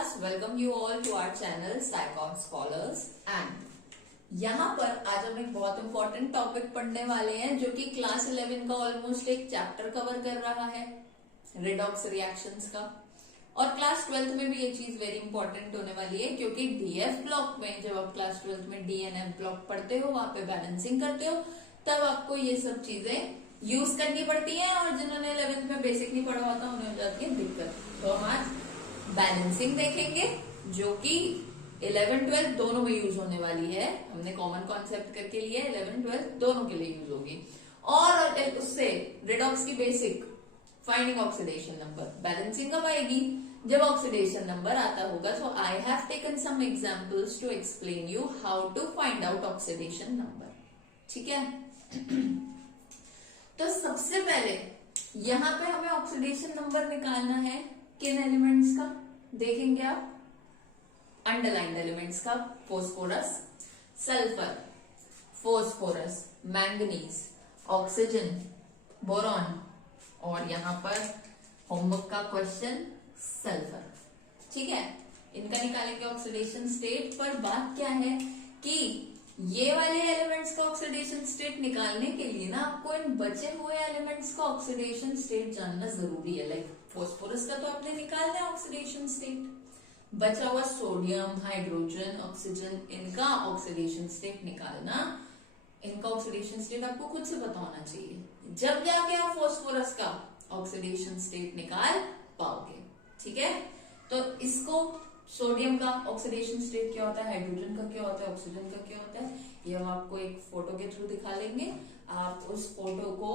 class, welcome you all to our channel Psychon Scholars and यहाँ पर आज हम एक बहुत इंपॉर्टेंट टॉपिक पढ़ने वाले हैं जो कि क्लास 11 का ऑलमोस्ट एक चैप्टर कवर कर रहा है, रेडॉक्स रिएक्शंस का। और क्लास 12th में भी ये चीज वेरी इंपॉर्टेंट होने वाली है क्योंकि डीएफ ब्लॉक में जब आप क्लास 12th में डीएनएफ ब्लॉक पढ़ते हो, वहां पे बैलेंसिंग करते हो, तब आपको ये सब चीजें यूज करनी पड़ती है। और जिन्होंने 11th में बेसिक नहीं पढ़ा होता उन्हें हो जाती है दिक्कत। तो हम आज बैलेंसिंग देखेंगे जो कि 11-12 दोनों में यूज होने वाली है। हमने कॉमन कॉन्सेप्ट करके लिए 11-12 दोनों के लिए यूज होगी। और उससे रेडॉक्स की basic finding oxidation number, balancing कब आएगी? जब ऑक्सीडेशन नंबर आता होगा। So I have taken some examples to explain you how to find out oxidation number. ठीक है। तो सबसे पहले यहां पे हमें ऑक्सीडेशन नंबर निकालना है किन एलिमेंट्स का, देखेंगे आप। अंडरलाइंड एलिमेंट्स का, phosphorus, sulphur, phosphorus, manganese, oxygen, boron और यहां पर होमवर्क का क्वेश्चन सल्फर। ठीक है, इनका निकालेंगे ऑक्सीडेशन स्टेट। पर बात क्या है कि ये वाले एलिमेंट्स का ऑक्सीडेशन स्टेट निकालने के लिए ना आपको इन बचे हुए एलिमेंट्स का ऑक्सीडेशन स्टेट जानना जरूरी है। लाइक फोस्फोरस का तो आपने निकालना है ऑक्सीडेशन स्टेट, बचा हुआ सोडियम, हाइड्रोजन, ऑक्सीजन, इनका ऑक्सीडेशन स्टेट निकालना, इनका ऑक्सीडेशन स्टेट आपको खुद से पता होना चाहिए। जब जाके आप फोस्फोरस का ऑक्सीडेशन स्टेट निकाल पाओगे। ठीक है, तो इसको सोडियम का ऑक्सीडेशन स्टेट क्या होता है, हाइड्रोजन का क्या होता है, ऑक्सीजन का क्या होता है, ये हम आपको एक फोटो के थ्रू दिखा लेंगे। आप उस फोटो को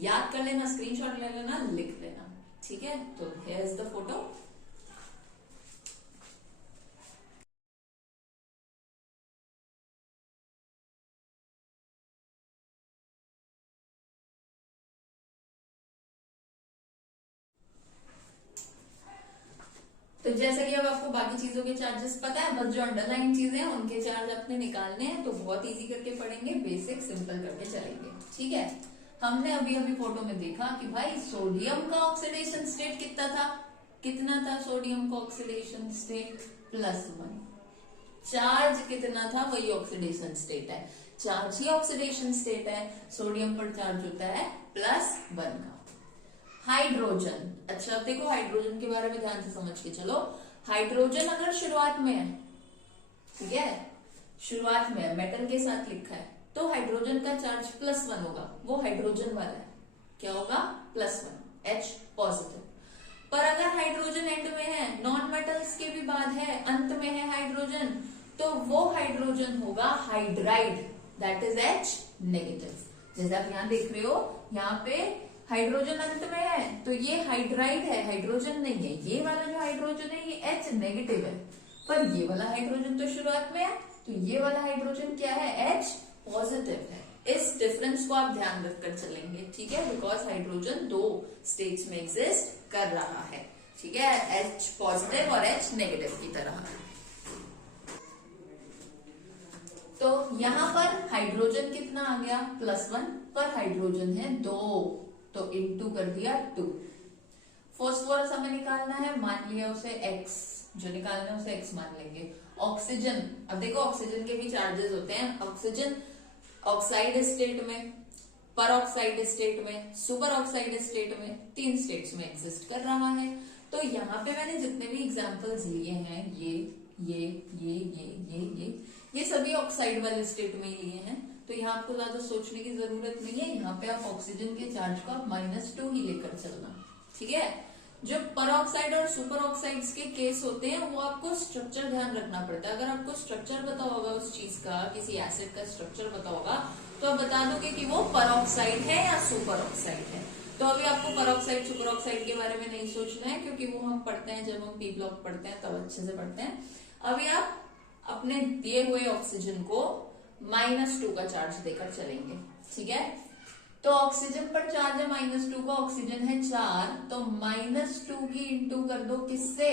याद कर लेना, स्क्रीनशॉट ले लेना, लिख लेना। ठीक है, तो हियर इज द फोटो। तो जैसे कि अब आपको बाकी चीजों के चार्जेस पता है, बस जो अंडरलाइन चीजें हैं उनके चार्ज अपने निकालने हैं। तो बहुत इजी करके पढ़ेंगे, बेसिक सिंपल करके चलेंगे। ठीक है, हमने अभी अभी फोटो में देखा कि भाई सोडियम का ऑक्सीडेशन स्टेट कितना था सोडियम का ऑक्सीडेशन स्टेट +1। चार्ज कितना था, वही ऑक्सीडेशन स्टेट है, चार्ज ही ऑक्सीडेशन स्टेट है। सोडियम पर चार्ज होता है +1 का। हाइड्रोजन, अच्छा अब देखो हाइड्रोजन के बारे में ध्यान से समझ के चलो। हाइड्रोजन अगर शुरुआत में है, ठीक है, शुरुआत में है, मेटल के साथ लिखा है, तो हाइड्रोजन का चार्ज +1 होगा। वो हाइड्रोजन वाला है, क्या होगा, +1, H पॉजिटिव। पर अगर हाइड्रोजन एंड में है, नॉन मेटल्स के भी बाद है, अंत में है हाइड्रोजन, तो वो हाइड्रोजन होगा hydride, that is H negative. जैसे आप यहाँ देख रहे हो, यहाँ पे हाइड्रोजन अंत में है तो ये हाइड्राइड है, हाइड्रोजन नहीं है। ये वाला जो हाइड्रोजन है ये H नेगेटिव है, पर ये वाला हाइड्रोजन तो शुरुआत में है, तो ये वाला हाइड्रोजन क्या है, H पॉजिटिव है। इस डिफरेंस को आप ध्यान रखकर चलेंगे। ठीक है, बिकॉज हाइड्रोजन 2 स्टेट्स में एग्जिस्ट कर रहा है। ठीक है, H पॉजिटिव और H नेगेटिव की तरह। तो यहां पर हाइड्रोजन कितना आ गया, +1, पर हाइड्रोजन है 2, तो इनटू कर दिया 2। फोस्फोरस हमें निकालना है, मान लिया उसे X, जो निकालना है उसे X मान लेंगे। ऑक्सीजन, अब देखो ऑक्सीजन के भी चार्जेस होते हैं। ऑक्सीजन ऑक्साइड स्टेट में, पर ऑक्साइड स्टेट में, सुपर ऑक्साइड स्टेट में, 3 स्टेट्स में एग्जिस्ट कर रहा है। तो यहाँ पे मैंने जितने भी एग्जाम्पल्स लिए हैं, ये सभी ऑक्साइड वाले स्टेट में ही लिए हैं। तो यहाँ आपको ज्यादा सोचने की जरूरत नहीं है। यहाँ पे आप ऑक्सीजन के चार्ज को आप -2 ही लेकर चलना। ठीक है, जो परऑक्साइड और सुपर ऑक्साइड्स के केस होते हैं वो आपको स्ट्रक्चर ध्यान रखना पड़ता है। अगर आपको स्ट्रक्चर पता होगा उस चीज का, किसी एसिड का स्ट्रक्चर पता होगा, तो आप बता दोगे कि वो परऑक्साइड है या सुपर ऑक्साइड है। तो अभी आपको परऑक्साइड सुपर ऑक्साइड के बारे में नहीं सोचना है, क्योंकि वो हम पढ़ते हैं जब हम पी ब्लॉक पढ़ते हैं, तब अच्छे से पढ़ते हैं। अभी आप अपने दिए हुए ऑक्सीजन को -2 का चार्ज देकर चलेंगे। ठीक है, तो ऑक्सीजन पर चार्ज है -2 का, ऑक्सीजन है 4, तो -2 की इंटू कर दो किससे,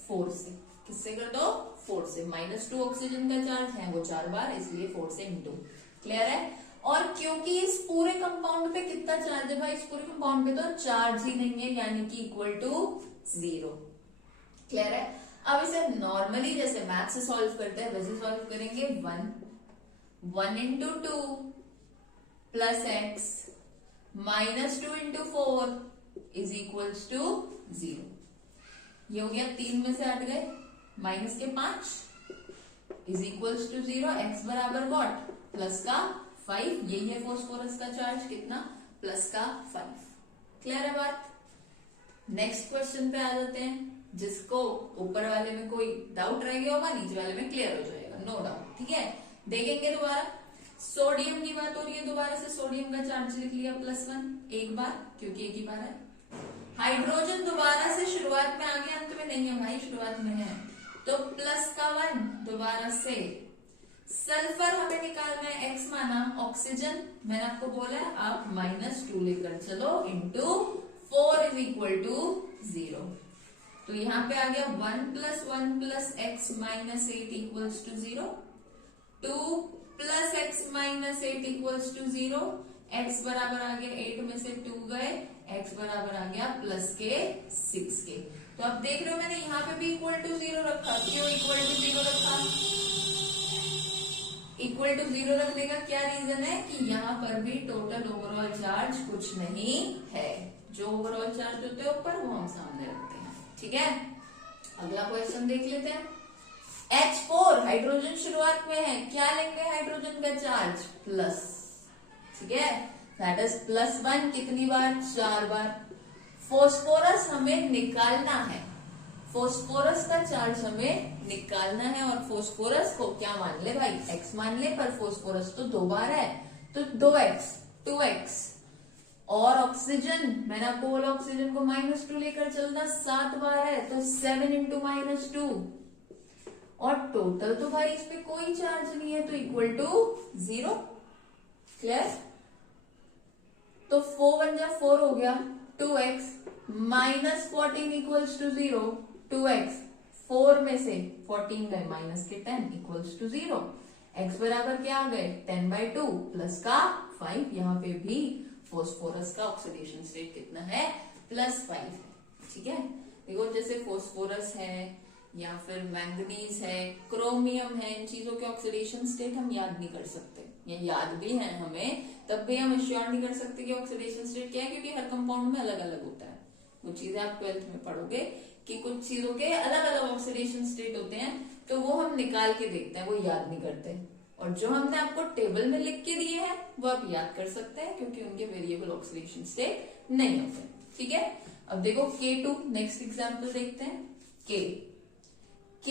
4 से। किससे कर दो, 4 से। -2 ऑक्सीजन का चार्ज है वो 4 बार, इसलिए 4 से इंटू। क्लियर है। और क्योंकि इस पूरे कंपाउंड पे कितना चार्ज है भाई, इस पूरे कंपाउंड पे तो चार्ज ही नहीं है, यानी कि इक्वल टू 0। क्लियर है। अब इसे नॉर्मली जैसे मैथ से सॉल्व करते हैं वैसे सॉल्व करेंगे। 1 into 2 plus x minus 2 into 4 is equals to 0। ये हो गया 3 में से हट गए, माइनस के 5 इज इक्वल्स टू 0। एक्स बराबर व्हाट, प्लस का 5। यही है फोस्फोरस का चार्ज, कितना, प्लस का 5। क्लियर है बात। नेक्स्ट क्वेश्चन पे आ जाते हैं, जिसको ऊपर वाले में कोई डाउट रह गया होगा नीचे वाले में क्लियर हो जाएगा, नो डाउट। ठीक है, देखेंगे दोबारा। सोडियम की बात हो रही है, दोबारा से सोडियम का चार्ज लिख लिया +1 एक बार, क्योंकि एक ही बार है। हाइड्रोजन दोबारा से शुरुआत में आ गया, अंत में नहीं है भाई, शुरुआत में है, तो प्लस का 1 दोबारा से। सल्फर हमें निकालना है, x माना। ऑक्सीजन मैंने आपको बोला है आप -2 लेकर चलो, इंटू 4 इज इक्वल टू 0। तो यहाँ पे आ गया 1 + 1 + x - 8 equals to 0। 2 + x - 8 equals to 0। x बराबर आ गया 8 में से 2 गए, x बराबर आ गया प्लस के 6 के। तो अब देख रहे हो मैंने यहाँ पे भी इक्वल टू 0 रखा। क्यों इक्वल टू 0 रखा? इक्वल टू 0 रखने का क्या रीजन है कि यहाँ पर भी टोटल ओवरऑल चार्ज कुछ नहीं है। जो ओवरऑल चार्ज होते हैं ऊपर वो हम सामने रखते हैं। ठीक है, अगला क्वेश्चन देख लेते हैं। H4 हाइड्रोजन शुरुआत में है, क्या लेंगे हाइड्रोजन का चार्ज, प्लस। ठीक है, दैट इज +1 कितनी बार, 4 बार। फोस्फोरस हमें निकालना है, फोस्फोरस का चार्ज हमें निकालना है, और फोस्फोरस को क्या मान ले भाई, x मान ले, पर फोस्फोरस तो 2 बार है तो 2x 2x। और ऑक्सीजन मैंने आपको बोला ऑक्सीजन को -2 लेकर चलना, 7 बार है तो 7 इंटू -2। और टोटल तो भाई इस पे कोई चार्ज नहीं है, तो इक्वल टू 0। क्लियर। तो 4 × 4 हो गया 2x -14 इक्वल्स टू 0। 2x 4 में से 14 गए माइनस के 10 इक्वल्स टू 0। x बराबर क्या आ गए 10/2 प्लस का 5। यहाँ पे भी फोस्फोरस का ऑक्सीडेशन स्टेट कितना है, +5 है। ठीक है, देखो जैसे फोस्फोरस है या फिर मैंगनीज है, क्रोमियम है, इन चीजों के ऑक्सीडेशन स्टेट हम याद नहीं कर सकते, या याद भी है हमें तब भी हम श्योर नहीं कर सकते कि ऑक्सीडेशन स्टेट क्या है, क्योंकि हर कंपाउंड में अलग अलग होता है। वो चीजें आप 12th में पढ़ोगे कि कुछ चीजों के अलग अलग ऑक्सीडेशन स्टेट होते हैं, तो वो हम निकाल के देखते हैं, वो याद नहीं करते। और जो हमने आपको टेबल में लिख के दिए हैं वो आप याद कर सकते हैं, क्योंकि उनके वेरिएबल ऑक्सीडेशन स्टेट नहीं होते। ठीक है, अब देखो K2, नेक्स्ट एग्जाम्पल देखते हैं। K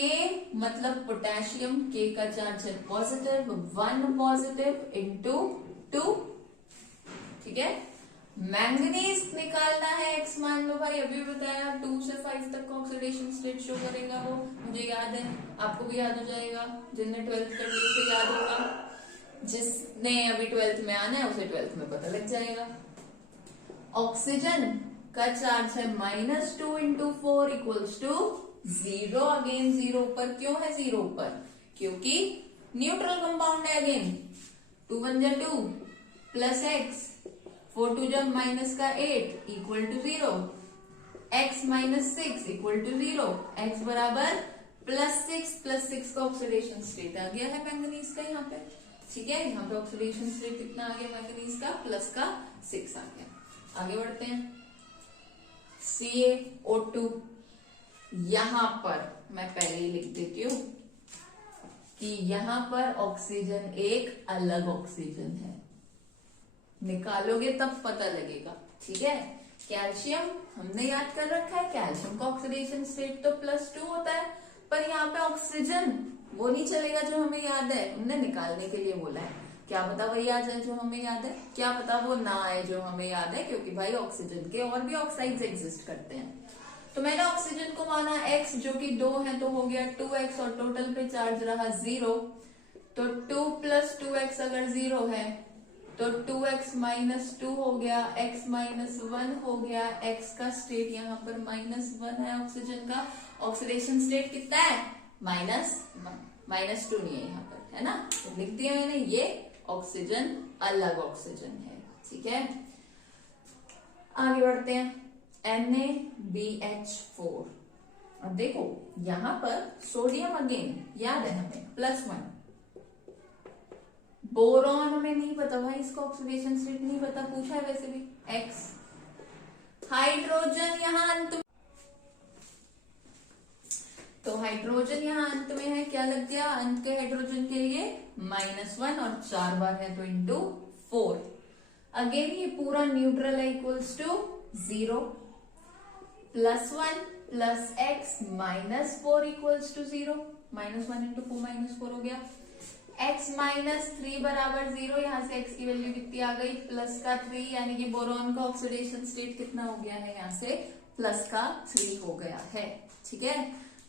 मतलब पोटेशियम, K का चार्ज है पॉजिटिव, 1 पॉजिटिव इंटू 2। ठीक है, मैंगनीज निकालना है, x मान लो भाई, अभी बताया 2 से 5 तक का ऑक्सीडेशन स्टेट शो करेगा, वो मुझे याद है, आपको भी याद हो जाएगा, जिसने 12th कर ली उसे याद होगा, जिसने अभी 12th में आना है उसे 12th में पता लग जाएगा। ऑक्सीजन का चार्ज है -2 इंटू 4 इक्वल्स टू 0। अगेन 0 ऊपर, क्यों है 0 ऊपर, क्योंकि न्यूट्रल कंपाउंड है। अगेन 2 × 2 प्लस x, 4 2 जब माइनस का 8 equal to 0, x -6 equal to 0। x बराबर +6 + 6 का ऑक्सीडेशन स्टेट आ गया है मैंगनीज का यहाँ पे। ठीक है, यहाँ पे ऑक्सीडेशन स्टेट कितना आ गया मैंगनीज का, +6 आ गया। आगे बढ़ते हैं, CaO2। यहां पर मैं पहले ही लिख देती हूं कि यहां पर ऑक्सीजन एक अलग ऑक्सीजन है, निकालोगे तब पता लगेगा। ठीक है, कैल्शियम हमने याद कर रखा है, कैल्शियम का ऑक्सीडेशन स्टेट तो +2 होता है, पर यहाँ पे ऑक्सीजन वो नहीं चलेगा जो हमें याद है, हमने निकालने के लिए बोला है। क्या पता वही आ जाए जो हमें याद है, क्या पता वो ना आए जो हमें याद है, क्योंकि भाई ऑक्सीजन के और भी ऑक्साइड्स एग्जिस्ट करते हैं। तो मैंने ऑक्सीजन को माना x जो कि 2 है, तो हो गया 2x, और टोटल पे चार्ज रहा 0। तो 2 + 2x अगर 0 है तो 2x - 2 हो गया, x - 1 हो गया। x का स्टेट यहाँ पर -1 है, ऑक्सीजन का ऑक्सीडेशन स्टेट कितना है, -1, -2 नहीं है यहाँ पर, है ना, तो लिख दिया मैंने, ये ऑक्सीजन अलग ऑक्सीजन है। ठीक है, आगे बढ़ते हैं। NaBH4 अब देखो यहां पर सोडियम अगेन याद है हमें +1, बोरॉन हमें नहीं पता भाई, इसका ऑक्सीडेशन स्टेट नहीं पता, पूछा है वैसे भी X। हाइड्रोजन यहां अंत में, तो हाइड्रोजन यहां अंत में है, क्या लग गया अंत के हाइड्रोजन के लिए -1 और 4 बार है तो इंटू 4। अगेन ये पूरा न्यूट्रल है equals to 0, +1 plus x -4 equals to 0, -1 into 4 -4 हो गया। x -3 बराबर 0, यहां से x की वैल्यू कितनी आ गई +3, यानी कि बोरॉन का ऑक्सीडेशन स्टेट कितना हो गया है, यहां से +3 हो गया है। ठीक है,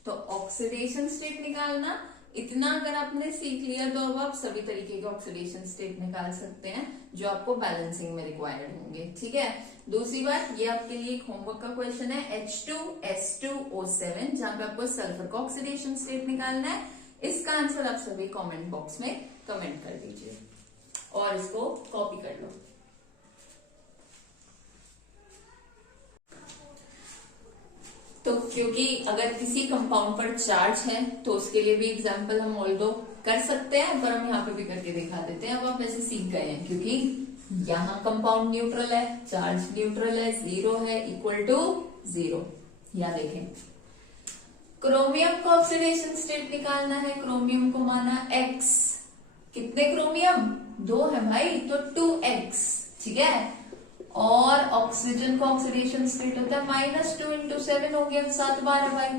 तो ऑक्सीडेशन स्टेट निकालना इतना अगर आपने सीख लिया तो अब आप सभी तरीके के ऑक्सीडेशन स्टेट निकाल सकते हैं जो आपको बैलेंसिंग में रिक्वायर्ड होंगे। ठीक है, दूसरी बात, ये आपके लिए एक होमवर्क का क्वेश्चन है H2S2O7, जहां पे आपको सल्फर का ऑक्सीडेशन स्टेट निकालना है। इसका आंसर आप सभी कमेंट बॉक्स में कमेंट कर दीजिए और इसको कॉपी कर लो। तो क्योंकि अगर किसी कंपाउंड पर चार्ज है तो उसके लिए भी एग्जाम्पल हम ऑल्दो कर सकते हैं, पर हम यहाँ पे भी करके दिखा देते हैं। अब आप ऐसे सीख गए हैं क्योंकि यहाँ कंपाउंड न्यूट्रल है, चार्ज न्यूट्रल है, 0 है, इक्वल टू 0। यहाँ देखें, क्रोमियम का ऑक्सीडेशन स्टेट निकालना है, क्रोमियम को माना X, कितने क्रोमियम 2 है भाई, तो 2X। ठीक है, और ऑक्सीजन का ऑक्सीडेशन स्टेट होता है -2 इंटू 7 हो गया, 7 बार है भाई।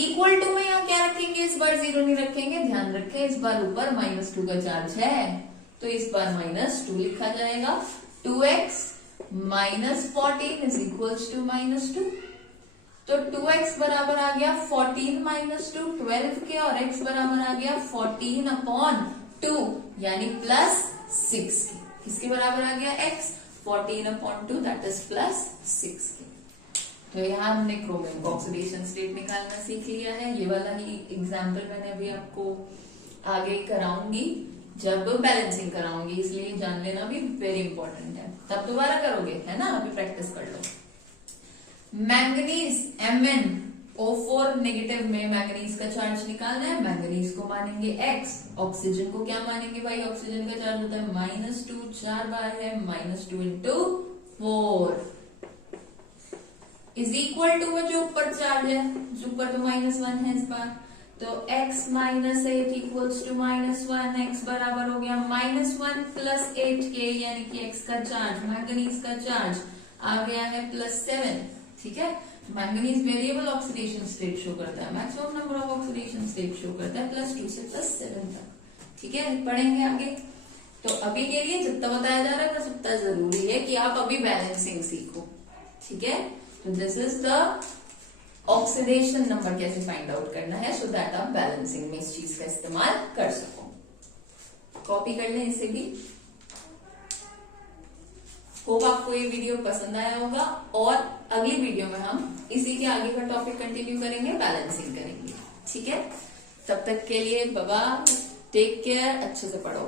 इक्वल टू में यहाँ क्या रखेंगे, इस बार 0 नहीं रखेंगे, ध्यान रखें इस बार ऊपर -2 का चार्ज है तो इस बार -2 लिखा जाएगा। 2x -14 इज इक्वल्स टू -2, तो 2x बराबर आ गया 14 -2 12 के, और x बराबर आ गया 14/2 यानी +6 के। किसके बराबर आ गया x, 14/2 दैट इज +6 के। तो यहाँ हमने क्रोमियम का ऑक्सीडेशन स्टेट निकालना सीख लिया है। ये वाला ही एग्जाम्पल मैंने अभी आपको आगे कराऊंगी जब बैलेंसिंग कराऊंगी, इसलिए जान लेना भी वेरी इंपॉर्टेंट है, तब दोबारा करोगे, है ना, अभी प्रैक्टिस कर लो। मैंगनीज MnO4 नेगेटिव में मैंगनीज का चार्ज निकालना है, मैंगनीज को मानेंगे X, ऑक्सीजन को क्या मानेंगे भाई, ऑक्सीजन का चार्ज होता है -2, 4 बार है, -2 इंटू 4 इज इक्वल टू वो जो ऊपर चार्ज है, जो ऊपर तो -1 है इस बार, तो x -8 इक्वल्स टू -1, x बराबर हो गया -1 + 8k, यानी कि x का चार्ज, मैंगनीज का चार्ज आ गया है +7। ठीक है, manganese variable oxidation state show करता है, maximum number of oxidation state show करता है +2 से +7 तक। ठीक है, पढ़ेंगे आगे। तो अभी के लिए जितना बताया जा रहा है बस उतना जरूरी है कि आप अभी बैलेंसिंग सीखो। ठीक है, तो this is the oxidation number कैसे फाइंड आउट करना है, सो दैट आप बैलेंसिंग में इस चीज का इस्तेमाल कर सको। कॉपी कर लें इसे भी। होप आपको ये वीडियो पसंद आया होगा, और अगली वीडियो में हम इसी के आगे का टॉपिक कंटिन्यू करेंगे, बैलेंसिंग करेंगे। ठीक है, तब तक के लिए बाय बाय, टेक केयर, अच्छे से पढ़ो।